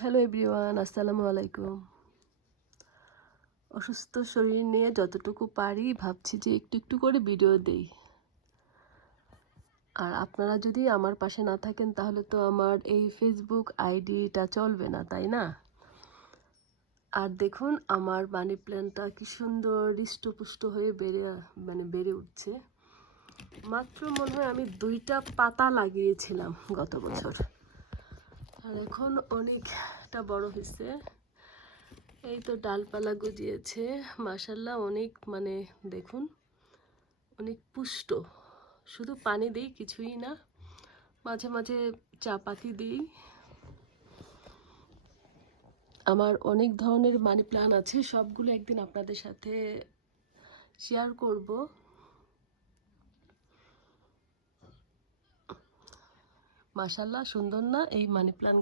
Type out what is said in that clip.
Hello everyone, আসসালামু আলাইকুম। অসুস্থ শরীর নিয়ে যতটুকু পারি ভাবছি যে একটু একটু করে ভিডিও দেই। আর আপনারা যদি আমার পাশে না থাকেন তাহলে তো আমার এই ফেসবুক আইডিটা চলবে না, তাই না? আর দেখুন আমার মানি প্ল্যান্টটা কি সুন্দর হৃষ্টপুষ্ট হয়ে বেড়ে উঠছে। মাত্র মনে হয় আমি 2টা পাতা লাগিয়েছিলাম গত বছর, আর এখন অনেকটা বড় হয়েছে। এই তো ডালপালা গজিয়েছে, মাশাল্লাহ অনেক, দেখুন অনেক পুষ্ট। শুধু পানি দিই, কিছুই না, মাঝে মাঝে চা পাতি দিই। আমার অনেক ধরনের মানি প্ল্যান্ট আছে, সবগুলো একদিন আপনাদের সাথে শেয়ার করব। মাশাল্লাহ সুন্দর না এই মানি প্ল্যান্ট?